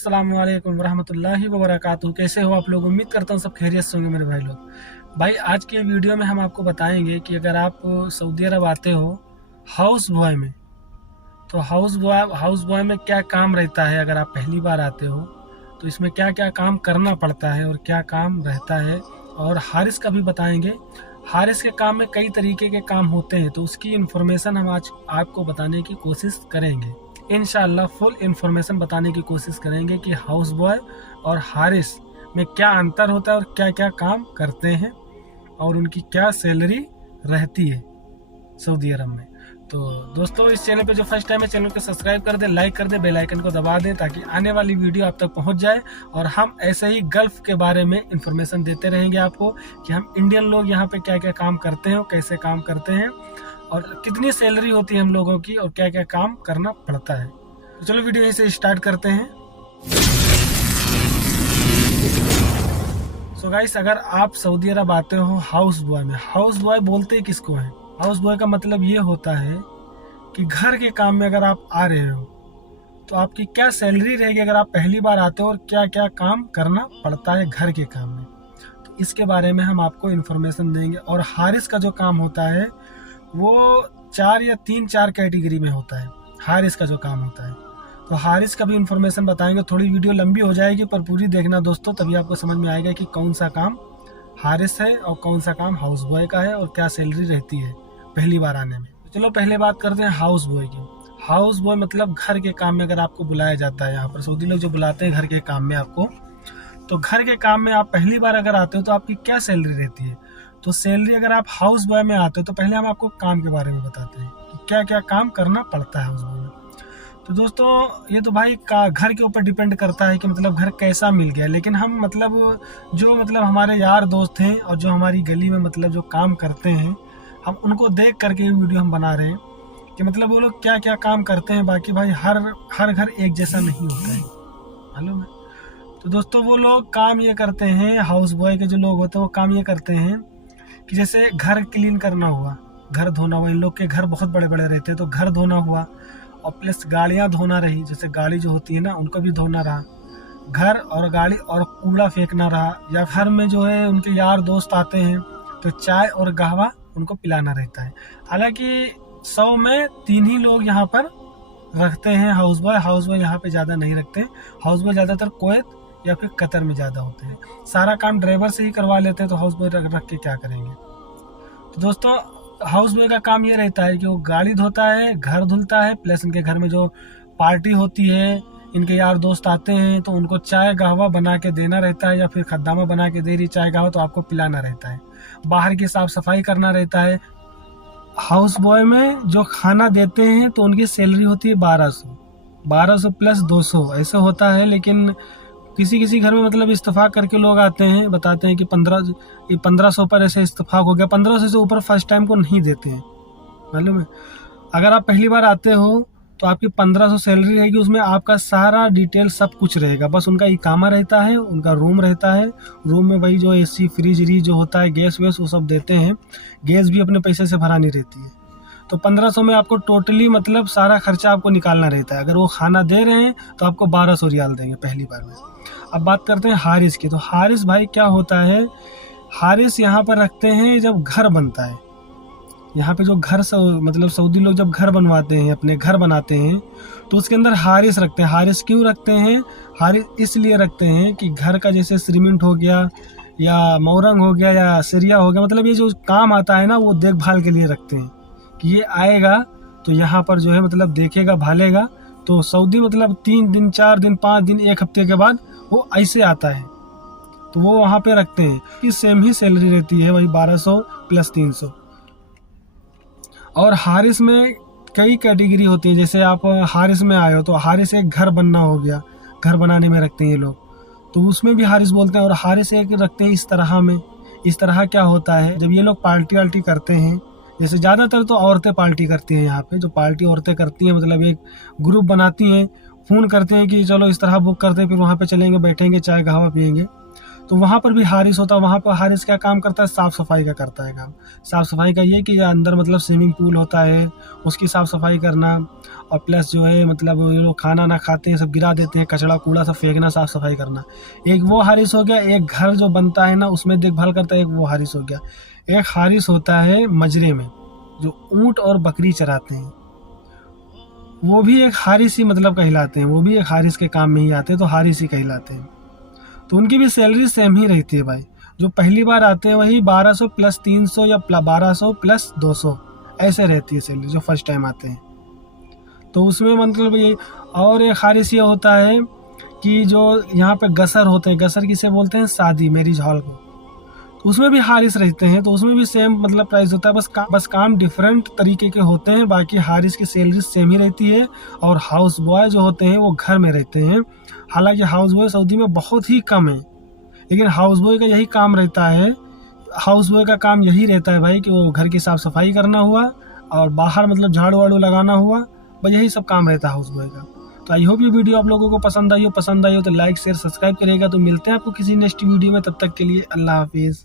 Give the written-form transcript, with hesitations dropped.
अस्सलाम वालेकुम वरहमतुल्लाहि वबरकातुहू। कैसे हो आप लोग? उम्मीद करता हूँ सब खैरियत से होंगे मेरे भाई लोग। भाई आज के वीडियो में हम आपको बताएंगे कि अगर आप सऊदी अरब आते हो हाउस बॉय में, तो हाउस बॉय में क्या काम रहता है। अगर आप पहली बार आते हो तो इसमें क्या क्या काम करना पड़ता है और क्या काम रहता है। और हारिस का भी बताएंगे। हारिस के काम में कई तरीके के काम होते हैं, तो उसकी इन्फॉर्मेशन हम आज आपको बताने की कोशिश करेंगे। इंशाअल्लाह फुल इन्फॉर्मेशन बताने की कोशिश करेंगे कि हाउस बॉय और हारिस में क्या अंतर होता है और क्या क्या काम करते हैं और उनकी क्या सैलरी रहती है सऊदी अरब में। तो दोस्तों, इस चैनल पे जो फर्स्ट टाइम है चैनल को सब्सक्राइब कर दें, लाइक कर दें, बेल आइकन को दबा दें ताकि आने वाली वीडियो आप तक पहुंच जाए। और हम ऐसे ही गल्फ के बारे में इंफॉर्मेशन देते रहेंगे आपको कि हम इंडियन लोग यहाँ पे क्या क्या काम करते हैं और कैसे काम करते हैं और कितनी सैलरी होती है हम लोगों की और क्या क्या काम करना पड़ता है। तो चलो वीडियो यहीं से स्टार्ट करते हैं। सो गाइस, अगर आप सऊदी अरब आते हो हाउस बॉय में, हाउस बॉय बोलते ही किसको है? हाउस बॉय का मतलब ये होता है कि घर के काम में अगर आप आ रहे हो तो आपकी क्या सैलरी रहेगी अगर आप पहली बार आते हो और क्या क्या काम करना पड़ता है घर के काम में। तो इसके बारे में हम आपको इन्फॉर्मेशन देंगे। और हारिस का जो काम होता है वो 4 या 3-4 कैटेगरी में होता है। हारिस का जो काम होता है तो हारिस का भी इन्फॉर्मेशन बताएंगे। थोड़ी वीडियो लंबी हो जाएगी पर पूरी देखना दोस्तों, तभी आपको समझ में आएगा कि कौन सा काम हारिस है और कौन सा काम हाउस बॉय का है और क्या सैलरी रहती है पहली बार आने में। तो चलो पहले बात करते हैं हाउस बॉय की। हाउस बॉय मतलब घर के काम में अगर आपको बुलाया जाता है, यहाँ पर सऊदी लोग जो बुलाते हैं घर के काम में आपको, तो घर के काम में आप पहली बार अगर आते हो तो आपकी क्या सैलरी रहती है। तो सैलरी अगर आप हाउस बॉय में आते हो तो पहले हम आपको काम के बारे में बताते हैं कि क्या क्या काम करना पड़ता है हाउस बॉय में। तो दोस्तों, ये तो भाई का घर के ऊपर डिपेंड करता है कि मतलब घर कैसा मिल गया। लेकिन हम जो हमारे यार दोस्त हैं और जो हमारी गली में मतलब जो काम करते हैं, हम उनको देख करके ये वीडियो हम बना रहे हैं कि मतलब वो लोग क्या क्या काम करते हैं। बाकी भाई हर घर एक जैसा नहीं होता है, मालूम है। तो दोस्तों, वो लोग काम ये करते हैं, हाउस बॉय के जो लोग होते हैं वो काम ये करते हैं कि जैसे घर क्लीन करना हुआ, घर धोना हुआ। इन लोग के घर बहुत बड़े बड़े रहते हैं तो घर धोना हुआ, और प्लस गाड़ियाँ धोना रही, जैसे गाड़ी जो होती है ना उनको भी धोना रहा, घर और गाड़ी और कूड़ा फेंकना रहा। या घर में जो है उनके यार दोस्त आते हैं तो चाय और कहवा उनको पिलाना रहता है। हालांकि 100 में 3 ही लोग यहाँ पर रखते हैं हाउस बॉय। हाउस बॉय यहाँ पे ज़्यादा नहीं रखते। हाउस बॉय ज़्यादातर कुवैत या फिर कतर में ज़्यादा होते हैं। सारा काम ड्राइवर से ही करवा लेते हैं, तो हाउस बॉय रख के क्या करेंगे। तो दोस्तों, हाउस बॉय का काम ये रहता है कि वो गाड़ी धोता है, घर धुलता है, प्लस इनके घर में जो पार्टी होती है, इनके यार दोस्त आते हैं तो उनको चाय कहवा बना के देना रहता है, या फिर खद्दामा बना के दे रही चाय कहवा तो आपको पिलाना रहता है। बाहर की साफ सफाई करना रहता है। हाउस बॉय में जो खाना देते हैं तो उनकी सैलरी होती है 1200 प्लस 200 ऐसे होता है। लेकिन किसी घर में मतलब इस्तेफाक करके लोग आते हैं, बताते हैं कि 1500 पर ऐसे इस्तेफाक हो गया। 1500 से ऊपर फर्स्ट टाइम को नहीं देते हैं, मालूम है। अगर आप पहली बार आते हो तो आपकी 1500 सैलरी रहेगी, उसमें आपका सारा डिटेल सब कुछ रहेगा। बस उनका इकामा रहता है, उनका रूम रहता है। रूम में वही जो एसी फ्रिज जो होता है, गैस वैस वो सब देते हैं। गैस भी अपने पैसे से भरानी रहती है। तो 1500 में आपको टोटली मतलब सारा खर्चा आपको निकालना रहता है। अगर वो खाना दे रहे हैं तो आपको 1200 रियाल देंगे पहली बार में। अब बात करते हैं हारिस की। तो हारिस भाई क्या होता है, हारिस यहाँ पर रखते हैं जब घर बनता है। यहाँ पे जो घर मतलब सऊदी लोग जब घर बनवाते हैं, अपने घर बनाते हैं, तो उसके अंदर हारिस रखते हैं। हारिस क्यों रखते हैं? हारिस इसलिए रखते हैं कि घर का जैसे सीमेंट हो गया या मोरंग हो गया या सरिया हो गया, मतलब ये जो काम आता है ना वो देखभाल के लिए रखते हैं कि ये आएगा तो यहाँ पर जो है मतलब देखेगा, भालेगा। तो सऊदी मतलब 3 दिन 4 दिन 5 दिन 1 हफ्ते के बाद वो ऐसे आता है, तो वो वहाँ पे रखते हैं कि सेम ही सैलरी रहती है, वही 1200 प्लस 300। और हारिस में कई कैटेगरी होती है। जैसे आप हारिस में आए हो तो हारिस एक घर बनना हो गया, घर बनाने में रखते हैं ये लोग, तो उसमें भी हारिस बोलते हैं। और हारिस एक रखते हैं इस तरह में। इस तरह क्या होता है, जब ये लोग पार्टी वार्टी करते हैं, जैसे ज़्यादातर तो औरतें पार्टी करती हैं यहाँ पे, जो पार्टी औरतें करती हैं मतलब एक ग्रुप बनाती हैं, फ़ोन करते हैं कि चलो इस तरह बुक करते हैं, फिर वहाँ पे चलेंगे, बैठेंगे, चाय कहवा पियेंगे। तो वहाँ पर भी हारिस होता है। वहाँ पर हारिस क्या काम करता है, साफ़ सफाई का करता है काम। साफ़ सफाई का ये कि अंदर मतलब स्विमिंग पूल होता है, उसकी साफ़ सफाई करना, और प्लस जो है मतलब ये लोग खाना ना खाते हैं, सब गिरा देते हैं, कचड़ा कूड़ा सब फेंकना, साफ सफाई करना। एक वो हारिस हो गया। एक घर जो बनता है ना उसमें देखभाल करता है, एक वो हारिस हो गया। एक हारिस होता है मजरे में, जो ऊंट और बकरी चराते हैं, वो भी एक हारिस ही मतलब कहलाते हैं, वो भी एक हारिस के काम में ही आते हैं, तो हारिस ही कहलाते हैं। तो उनकी भी सैलरी सेम ही रहती है भाई। जो पहली बार आते हैं वही 1200 प्लस 300 या 1200 प्लस 200 ऐसे रहती है सैलरी, जो फर्स्ट टाइम आते हैं। तो उसमें मतलब ये और एक हारिस ये होता है कि जो यहाँ पे गसर होते हैं, गसर किसे बोलते हैं, शादी मैरिज हॉल को, तो उसमें भी हारिस रहते हैं। तो उसमें भी सेम मतलब प्राइस होता है, बस काम डिफरेंट तरीके के होते हैं, बाकी हारिस की सैलरी सेम ही रहती है। और हाउस बॉय जो होते हैं वो घर में रहते हैं। हालांकि हाउस बॉय सऊदी में बहुत ही कम है, लेकिन हाउस बॉय का यही काम रहता है, हाउस बॉय का काम यही रहता है भाई कि वो घर की साफ सफाई करना हुआ और बाहर मतलब झाड़ू वाड़ू लगाना हुआ, बस यही सब काम रहता है हाउस बॉय का। तो आई होप ये वीडियो आप लोगों को पसंद आई हो तो लाइक शेयर सब्सक्राइब करिएगा। तो मिलते हैं आपको किसी नेक्स्ट वीडियो में, तब तक के लिए अल्लाह हाफिज़।